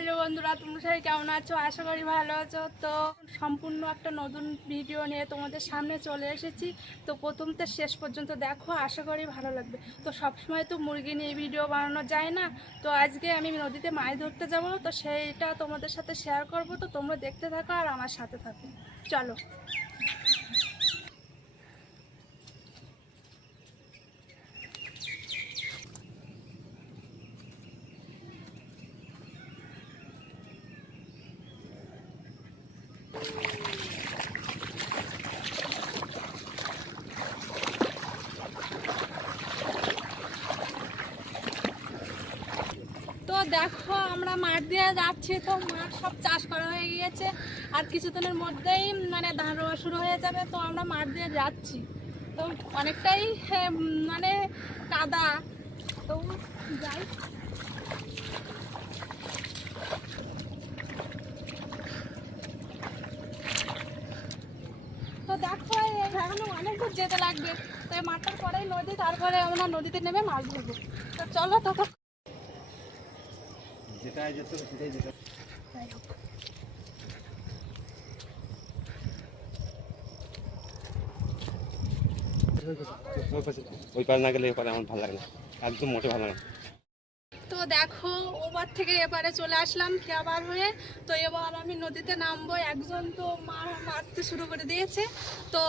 Hello বন্ধুরা, তোমরা সবাই কেমন আছো? আশা করি ভালো আছো। তো সম্পূর্ণ একটা নতুন ভিডিও নিয়ে তোমাদের সামনে চলে এসেছি। তো প্রথম থেকে শেষ পর্যন্ত দেখো, আশা করি ভালো লাগবে। তো সবসময় তো মুরগি নিয়ে ভিডিও বানানো যায় না। তো আজকে আমি নদীতে মাছ ধরতে যাব, তো সেইটা তোমাদের সাথে শেয়ার করব। তো তোমরা দেখতে থাকো আর আমার সাথে থাকো, চলো। তো দেখো, আমরা মাঠ দিয়ে যাচ্ছি। তো মাঠ সব চাষ করা হয়ে গিয়েছে, আর কিছুদিনের মধ্যেই মানে ধান রোয়া শুরু হয়ে যাবে। তো আমরা মাঠ দিয়ে যাচ্ছি, তো অনেকটাই মানে কাদা। তো যাই। তো দেখো, এখানে অনেক দূর যেতে লাগবে। তো এই মাঠটার পরেই নদী, তারপরে আমরা নদীতে নেমে মাছ ধরবো। তো চলো তখন। যেটাই যেতে সেটাই যেতে। ওই পার না গেলে এপারে আমার ভালো লাগে না, একদম মোটে ভালো লাগে না। তো দেখো, ওপার থেকে এপারে চলে আসলাম খেয়াবার হয়ে। তো এবার আমি নদীতে নামবো। একজন তো মারতে শুরু করে দিয়েছে। তো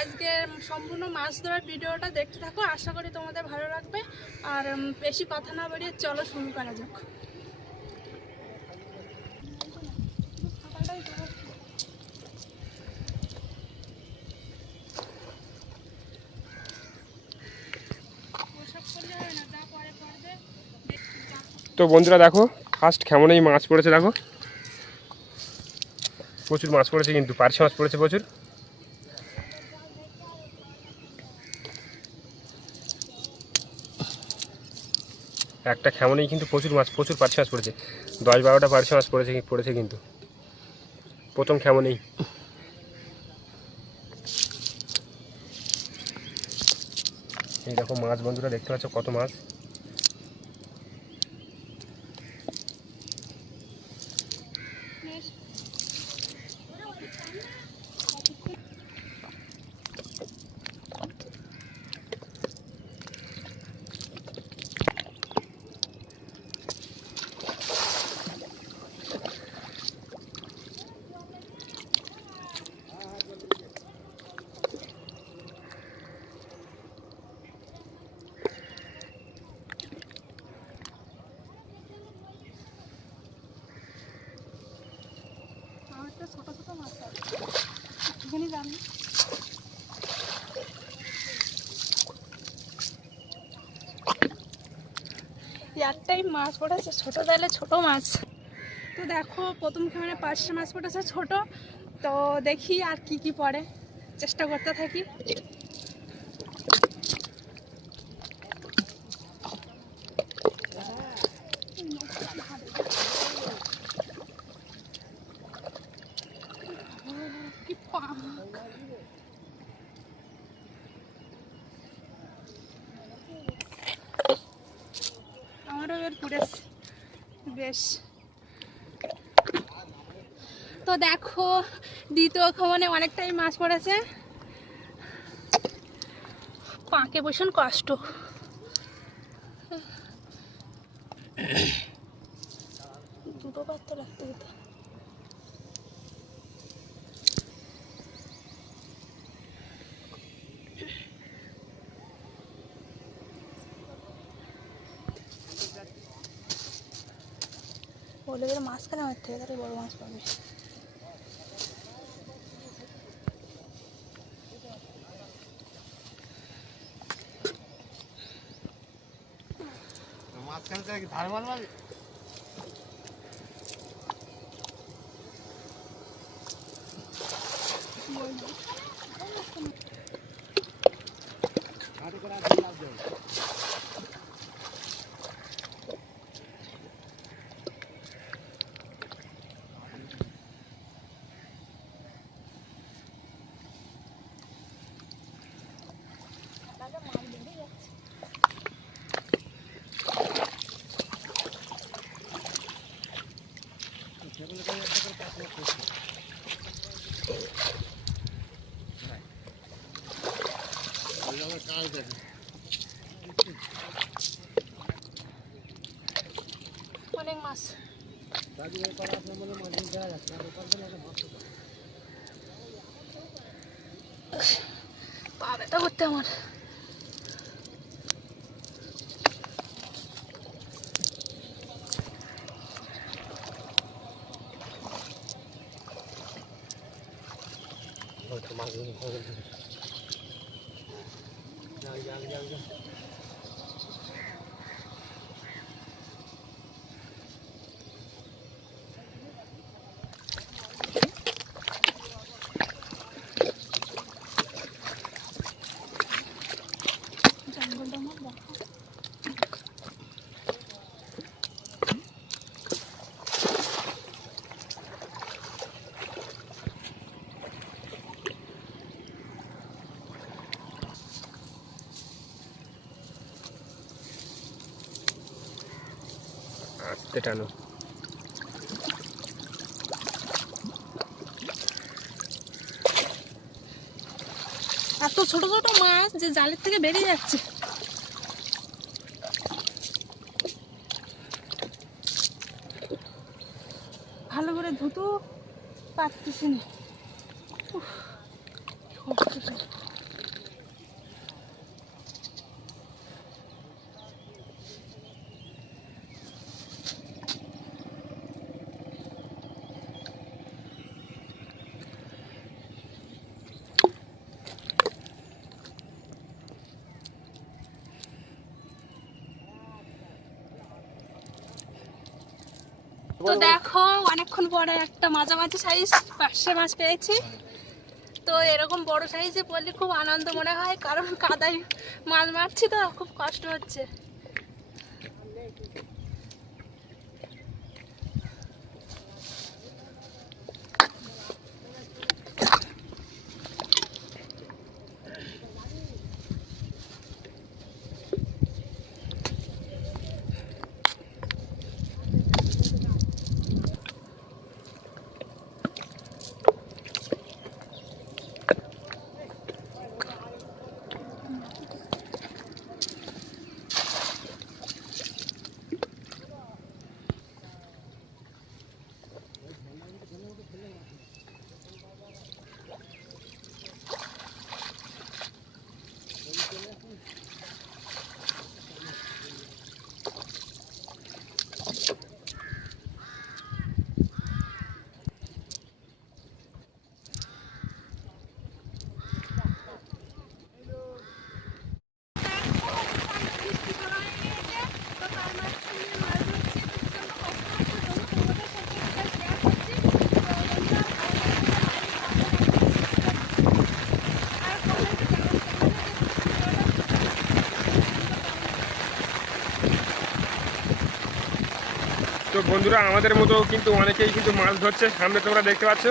আজকে সম্পূর্ণ মাছ ধরার ভিডিওটা দেখতে থাকো, আশা করি তোমাদের ভালো লাগবে। আর বেশি কথা না বাড়িয়ে চলো শুরু করা যাক। তো বন্ধুরা দেখো, ফার্স্ট কেমনই মাছ পড়েছে। দেখো প্রচুর মাছ পড়েছে, কিন্তু পার্শে মাছ পড়েছে প্রচুর। একটা কেমনই কিন্তু প্রচুর মাছ, প্রচুর পার্শে মাছ পড়েছে। 10-12টা পার্শে মাছ পড়েছে কিন্তু প্রথম কেমনই। এই দেখো মাছ, বন্ধুরা দেখতে পাচ্ছ কত মাছ। ছোট ছোট মাছ এখানে জানি। একটাই মাছ পড়েছে, ছোট জালে ছোট মাছ। তো দেখো, প্রথম খানে 5টা মাছ পড়েছে ছোট। তো দেখি আর কি কি পড়ে, চেষ্টা করতে থাকি। আমারও এর পুড়েছে বেশ। তো দেখো, দ্বিতীয় খামনে অনেকটাই মাছ পড়েছে। পাঁকে ভীষণ কষ্ট। দুটো পাত্র রাখতে হতো। বলে গেলে মাঝখানে আমার থেকে তাহলে বড় মাছ পাবে। মাঝখানে ধার মারবে। অনেক মাছ। পা ব্যথা করতে আমার। আস্তে টানো। এত ছোট ছোট মাছ যে জালের থেকে বেরিয়ে যাচ্ছে। ভালো করে ধুতেও পারতেছি না। উফ, কষ্ট। তো দেখো অনেকক্ষণ পরে একটা মাঝামাঝি সাইজ পার্শে মাছ পেয়েছি। তো এরকম বড় সাইজে পড়লে খুব আনন্দ মনে হয়, কারণ কাদায় মাছ মারছি তো খুব কষ্ট হচ্ছে। তো বন্ধুরা, আমাদের মতো কিন্তু অনেকেই কিন্তু মাছ ধরছে, সামনে তোমরা দেখতে পাচ্ছ।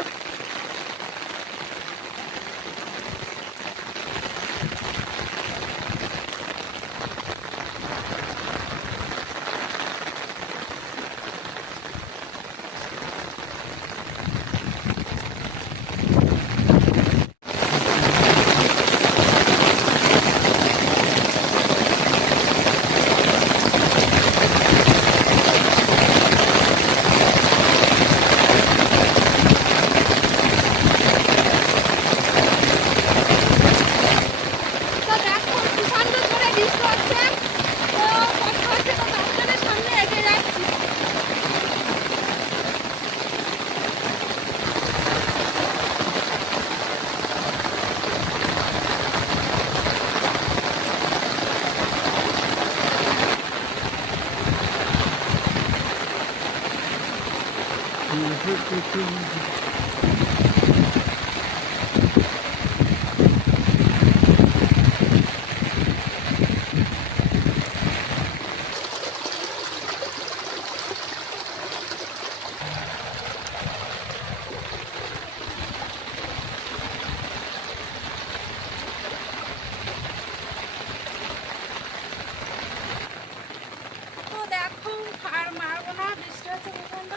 তো দেখো আর মারবো না, বৃষ্টি হচ্ছে প্রচন্ড,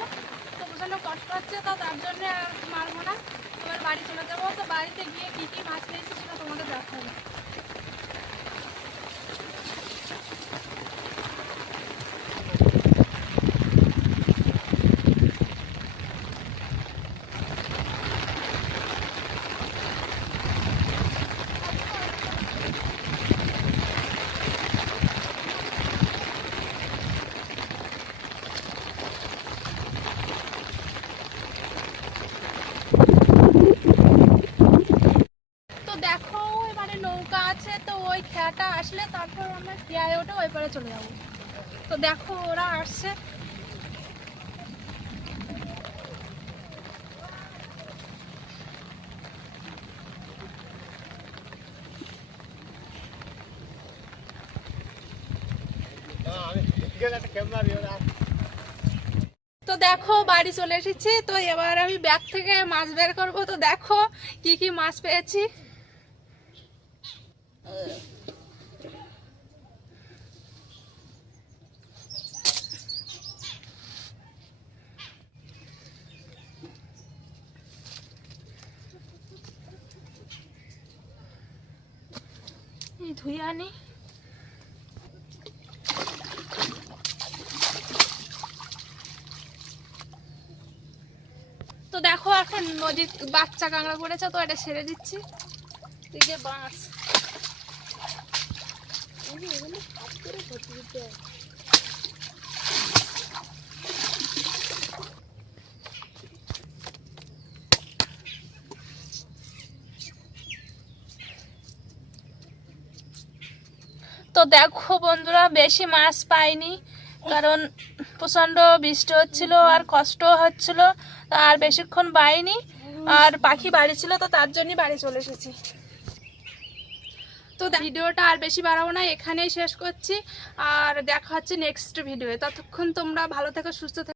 তো প্রচন্ড কষ্ট হচ্ছে। এসছে, তো তার জন্য আর মারবো না। এবার বাড়ি চলে যাবো। তো বাড়িতে গিয়ে কী কী মাছ পেয়েছি সেটা তোমাদের দেখাবো। তো দেখো এবারে নৌকা আছে, তো ওই খেয়াটা আসলে তারপর আমরা খেয়ায় ওঠে ওই পারে চলে যাবো। তো দেখো ওরা আসছে। তো দেখো বাড়ি চলে এসেছি। তো এবার আমি ব্যাগ থেকে মাছ বের করবো। তো দেখো কি কি মাছ পেয়েছি। এই ধুয়ে আনি। তো দেখো এখন নদীর বাচ্চা কাঁকড়া পড়েছে, তো এটা ছেড়ে দিচ্ছি। এই যে বাঁশ, তো দেখো বন্ধুরা বেশি মাছ পাইনি, কারণ প্রচণ্ড বৃষ্টি হচ্ছিল আর কষ্ট হচ্ছিল, আর বেশিক্ষণ পাইনি। আর পাখি বাড়ি ছিল, তো তার জন্যই বাড়ি চলে এসেছি। তো ভিডিওটা আর বেশি বাড়াবো না, এখানেই শেষ করছি। আর দেখা হচ্ছে নেক্সট ভিডিও। ততক্ষণ তোমরা ভালো থেকো, সুস্থ থেকো।